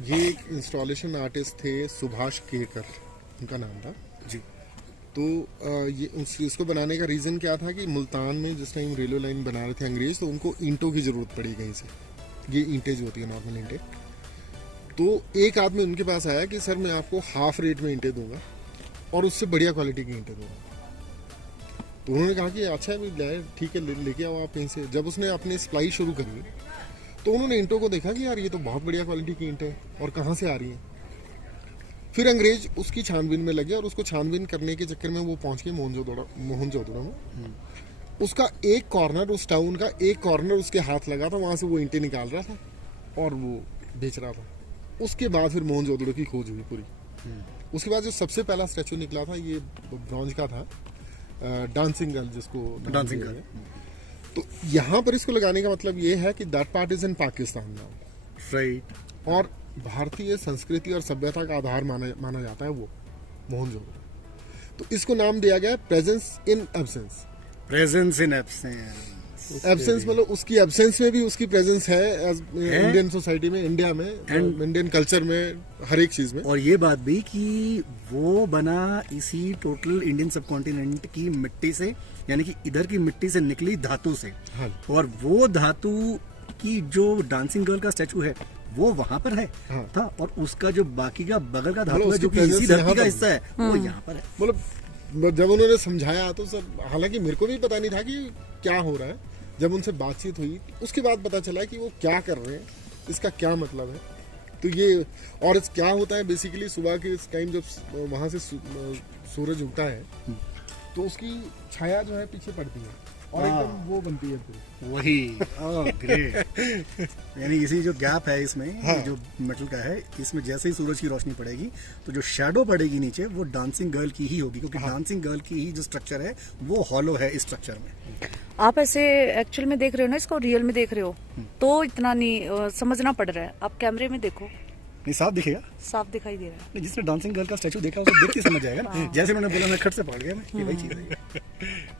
ये एक installation artist थे, सुभाष केकर उनका नाम था जी। तो ये इसको बनाने का रीज़न क्या था कि मुल्तान में जिस टाइम रेलवे लाइन बना रहे थे अंग्रेज, तो उनको ईंटों की ज़रूरत पड़ी कहीं से। ये ईंटें जो होती है नॉर्मल ईंटें, तो एक आदमी उनके पास आया कि सर मैं आपको हाफ रेट में ईंटें दूंगा और उससे बढ़िया क्वालिटी की ईंटें दूंगा। तो उन्होंने कहा कि अच्छा है, ठीक है, लेके आओ आप कहीं से। जब उसने अपनी सप्लाई शुरू करी तो उन्होंने ईंटों को देखा कि यार ये तो बहुत बढ़िया क्वालिटी की ईंटें हैं और कहाँ से आ रही हैं। फिर अंग्रेज उसकी छानबीन में लगे और उसको छानबीन करने के चक्कर में वो पहुंच गए मोहनजोदड़ो में। उसका एक कॉर्नर, उस टाउन का एक कॉर्नर उसके हाथ लगा था, वहां से वो ईंटें निकाल रहा था और वो बेच रहा था। उसके बाद फिर मोहनजोदड़ो की खोज हुई पूरी। उसके बाद जो सबसे पहला स्टैचू निकला था ये ब्रॉन्ज का था, डांसिंग गर्ल जिसको डांसिंग गर्ल। तो यहाँ पर इसको लगाने का मतलब ये है कि that part is in Pakistan now, right. और भारतीय संस्कृति और सभ्यता का आधार माना जाता है वो मोहनजोदड़ो। तो इसको नाम दिया गया presence in absence. Presence in absence. Absence मतलब उसकी एब्सेंस में भी उसकी प्रेजेंस है इंडियन सोसाइटी में, इंडिया में, इंडियन कल्चर में, हर एक चीज में। और ये बात भी कि वो बना इसी टोटल इंडियन सब कॉन्टिनेंट की मिट्टी से, यानी कि इधर की मिट्टी से निकली धातु से। हाँ। और वो धातु की जो डांसिंग गर्ल का स्टैचू है वो वहां पर है। हाँ। था, और उसका जो बाकी का बगल का धातु है उसकी जो कि presence इसी धरती यहाँ का पर हिस्सा है वो यहाँ पर है। मतलब जब उन्होंने समझाया तो सब, हालांकि मेरे को भी पता नहीं था कि क्या हो रहा है। जब उनसे बातचीत हुई उसके बाद पता चला कि वो क्या कर रहे हैं, इसका क्या मतलब है। तो ये, और इस क्या होता है बेसिकली, सुबह के इस टाइम जब वहां से सूरज उगता है तो उसकी छाया जो है पीछे पड़ती है और एकदम वो बनती है पूरी। वही ग्रेट। यानी इसी जो गैप है इसमें, हाँ। जो मेटल का है, इसमें जैसे ही सूरज की रोशनी पड़ेगी तो जो शैडो पड़ेगी नीचे वो डांसिंग गर्ल की ही होगी, क्योंकि डांसिंग गर्ल की ही जो स्ट्रक्चर है वो हॉलो है इस स्ट्रक्चर में। आप ऐसे एक्चुअल में देख रहे हो ना, इसको रियल में देख रहे हो तो इतना नहीं समझना पड़ रहा है। आप कैमरे में देखो, नहीं साफ दिखेगा। साफ दिखाई दे रहा है। नहीं, जिसने डांसिंग गर्ल का स्टैचू देखा उसे देख के समझ जाएगा ना। जैसे उन्होंने बोला मैं खट से पकड़ गया मैं, ये वही चीज है।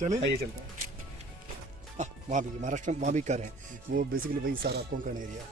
चले आइए चलते हैं। वहाँ भी महाराष्ट्र में वहाँ भी कर हैं वो, बेसिकली वही सारा कोंकण एरिया।